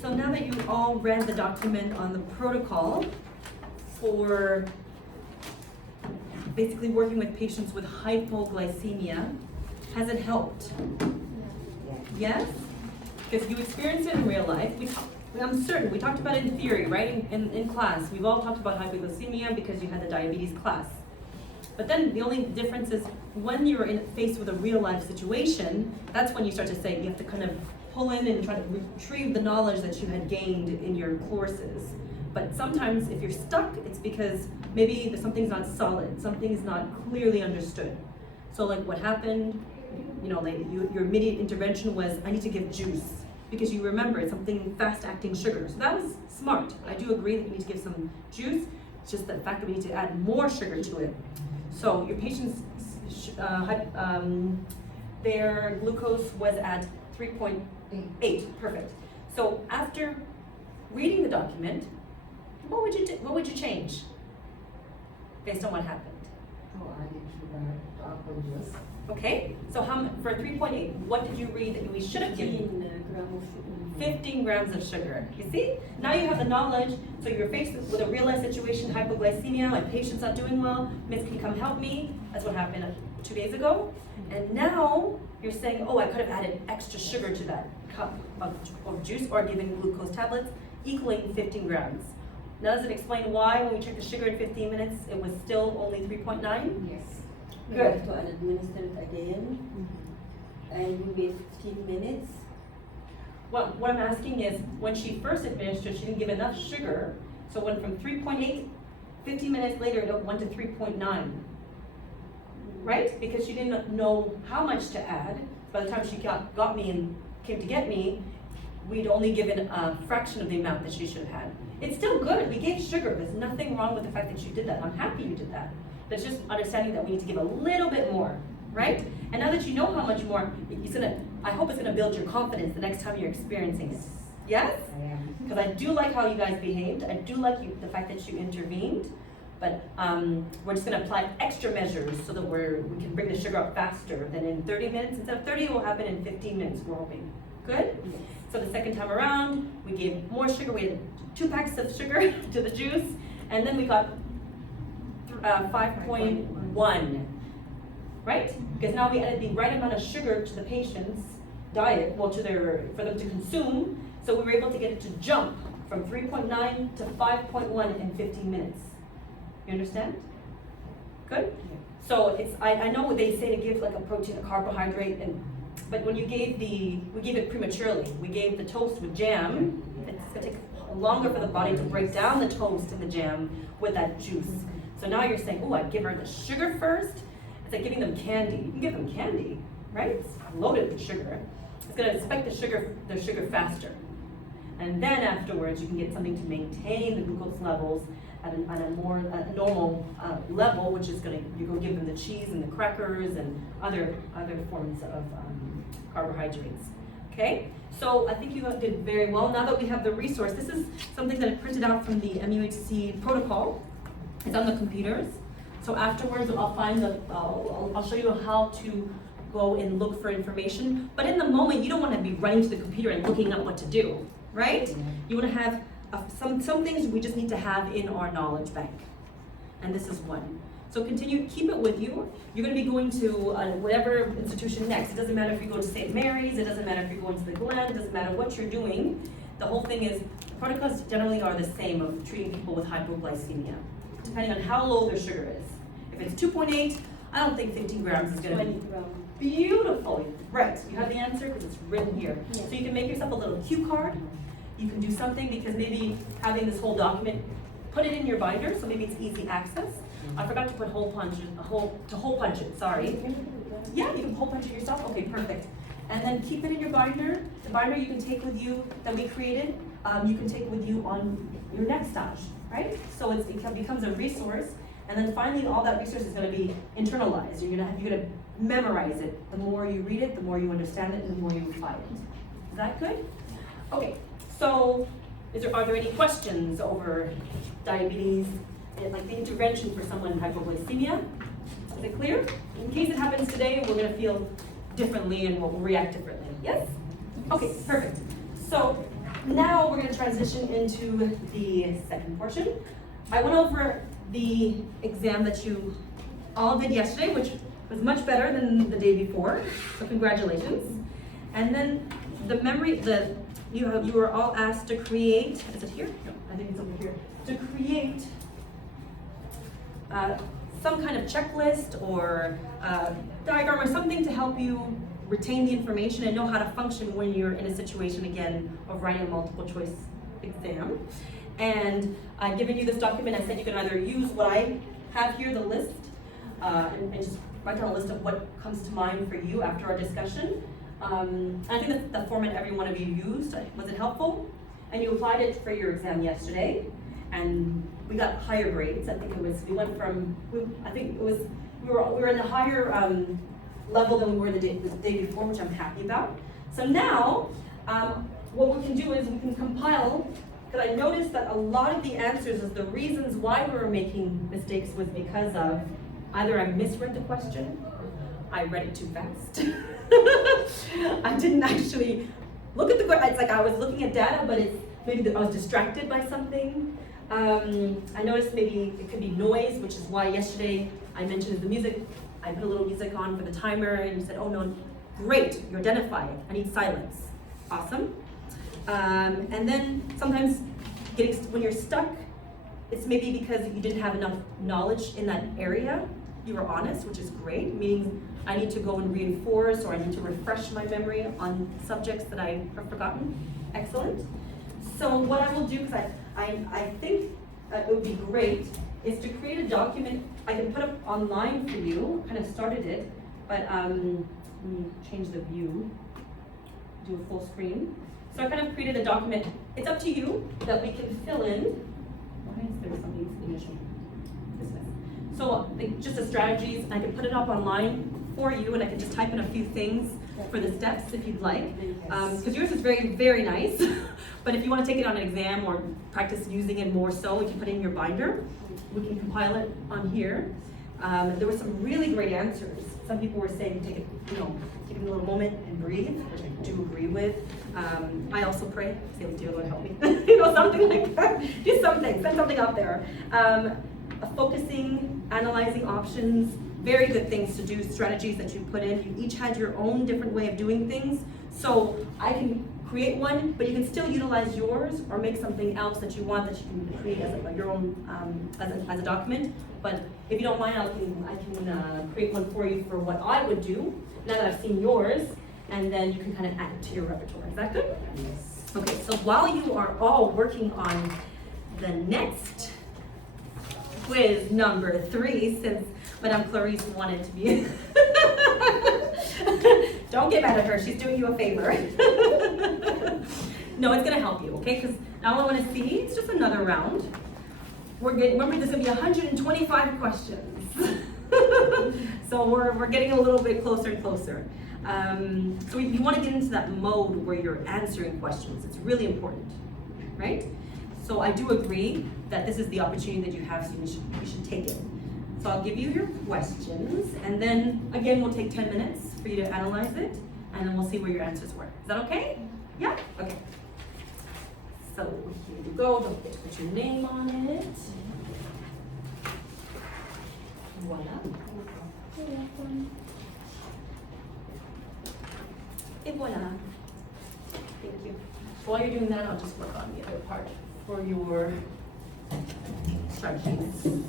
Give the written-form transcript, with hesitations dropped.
So now that you all read the document on the protocol for basically working with patients with hypoglycemia, has it helped? Yes? Because you experienced it in real life. I'm certain, we talked about it in theory, right? In class. We've all talked about hypoglycemia because you had the diabetes class. But then the only difference is when you're faced with a real life situation, that's when you start to say you have to kind of pull in and try to retrieve the knowledge that you had gained in your courses. But sometimes if you're stuck, it's because maybe something's not solid, something's not clearly understood. So like what happened, you know, like your immediate intervention was, I need to give juice, because you remember it's something fast-acting sugar. So that was smart. I do agree that you need to give some juice. It's just the fact that we need to add more sugar to it. So your patient's their glucose was at 3.8. Perfect. So after reading the document, what would you do? What would you change based on what happened? Oh, I did sugar, apple juice. Okay. So for 3.8, what did you read that we should have given? 15 grams of sugar. You see? Now you have the knowledge, so you're faced with a real life situation, hypoglycemia, my patient's not doing well, Miss, can you come help me? That's what happened 2 days ago. And now you're saying, oh, I could have added extra sugar to that cup of juice or given glucose tablets equaling 15 grams. Now does it explain why when we checked the sugar in 15 minutes, it was still only 3.9? Yes. We Good. have to administer it again, and we wait 15 minutes. Well, what I'm asking is, when she first administered, she didn't give enough sugar, so it went from 3.8, 15 minutes later it went to 3.9. Right? Because she didn't know how much to add. By the time she got me and came to get me, we'd only given a fraction of the amount that she should have had. It's still good. We gave sugar. There's nothing wrong with the fact that you did that. I'm happy you did that. But it's just understanding that we need to give a little bit more, right? And now that you know how much more, I hope it's gonna build your confidence the next time you're experiencing it. Yes? I am. Because I do like how you guys behaved. I do like the fact that you intervened. But we're just gonna apply extra measures so that we can bring the sugar up faster than in 30 minutes. Instead of 30, it will happen in 15 minutes, we're hoping. Good? So the second time around, we gave more sugar. We had 2 packs of sugar to the juice, and then we got 5.1, right? Because now we added the right amount of sugar to the patient's diet, well, for them to consume, so we were able to get it to jump from 3.9 to 5.1 in 15 minutes. You understand? Good? So I know what they say to give like a protein, a carbohydrate, but when we gave it prematurely. We gave the toast with jam. It's gonna take longer for the body to break down the toast and the jam with that juice. So now you're saying, oh, I'd give her the sugar first. It's like giving them candy. You can give them candy, right? It's loaded with sugar. It's gonna spike the sugar faster. And then afterwards, you can get something to maintain the glucose levels at a more normal level, which is you're gonna give them the cheese and the crackers and other forms of carbohydrates. Okay, so I think you did very well. Now that we have the resource, this is something that I printed out from the MUHC protocol. It's on the computers. So afterwards, I'll show you how to go and look for information. But in the moment, you don't want to be running to the computer and looking up what to do, right? You want to have some things we just need to have in our knowledge bank, and this is one. So keep it with you. You're going to be going to whatever institution next. It doesn't matter if you go to St. Mary's, it doesn't matter if you're going to the Glen, it doesn't matter what you're doing. The whole thing is, protocols generally are the same of treating people with hypoglycemia, depending on how low their sugar is. If it's 2.8, I don't think 15 grams is going to be beautiful. Right, you have the answer because it's written here. Yeah. So you can make yourself a little cue card. You can do something because maybe having this whole document, put it in your binder, so maybe it's easy access. I forgot to put hole punch it, sorry. Yeah, you can hole punch it yourself, okay, perfect. And then keep it in your binder. The binder you can take with you that we created, you can take with you on your next stage, right? So it becomes a resource, and then finally all that resource is gonna be internalized. You're gonna memorize it. The more you read it, the more you understand it, and the more you apply it. Is that good? Okay, so are there any questions over diabetes, like the intervention for someone with hypoglycemia? Is it clear? In case it happens today, we're gonna feel differently and we'll react differently. Yes? Okay, perfect. So now we're going to transition into the second portion. I went over the exam that you all did yesterday, which was much better than the day before, so congratulations. And then the memory, you were all asked to create, is it here? No, I think it's over here. To create some kind of checklist or diagram or something to help you retain the information and know how to function when you're in a situation, again, of writing a multiple choice exam. And I've given you this document. I said you can either use what I have here, the list, and just write down a list of what comes to mind for you after our discussion. I think that's the format every one of you used. Was it helpful? And you applied it for your exam yesterday, and we got higher grades. I think it was, we went from, I think it was, we were in a higher level than we were the day before, which I'm happy about. So now, what we can do is we can compile, because I noticed that a lot of the answers is the reasons why we were making mistakes was because of either I misread the question, I read it too fast. I didn't actually look at the question. It's like I was looking at data, but it's maybe I was distracted by something. I noticed maybe it could be noise, which is why yesterday I mentioned the music. I put a little music on for the timer, and you said, "Oh no, great, you identify it. I need silence." Awesome. And then sometimes when you're stuck, it's maybe because you didn't have enough knowledge in that area. You were honest, which is great, meaning I need to go and reinforce or I need to refresh my memory on subjects that I have forgotten. Excellent. So what I will do, because I think it would be great, is to create a document I can put up online for you. Kind of started it, but let me change the view, do a full screen. So I kind of created a document. It's up to you that we can fill in. Why is there something initial? So just the strategies, I can put it up online for you, and I can just type in a few things for the steps if you'd like. Because yours is very, very nice. But if you want to take it on an exam or practice using it more so, you can put it in your binder. We can compile it on here. There were some really great answers. Some people were saying take it, take a little moment and breathe, which I do agree with. I also pray, say, dear Lord, help me. Something like that. Do something, send something up there. Focusing, analyzing options, very good things to do, strategies that you put in. You each had your own different way of doing things. So I can create one, but you can still utilize yours or make something else that you want that you can create as your own as a document. But if you don't mind, I can create one for you for what I would do now that I've seen yours, and then you can kind of add it to your repertoire. Is that good? Yes. Okay, so while you are all working on the next quiz number 3, since Madame Clarice wanted to be. Don't get mad at her, she's doing you a favor. No, it's gonna help you, okay? Because now I want to see, it's just another round. Remember, there's gonna be 125 questions. So we're getting a little bit closer and closer. So you want to get into that mode where you're answering questions. It's really important, right? So I do agree that this is the opportunity that you have, so you should take it. So I'll give you your questions, and then again we'll take 10 minutes for you to analyze it, and then we'll see where your answers were. Is that okay? Yeah? Okay. So here you go. Don't forget to put your name on it. Voila. Et voila. Thank you. While you're doing that, I'll just work on the other part for your strategies.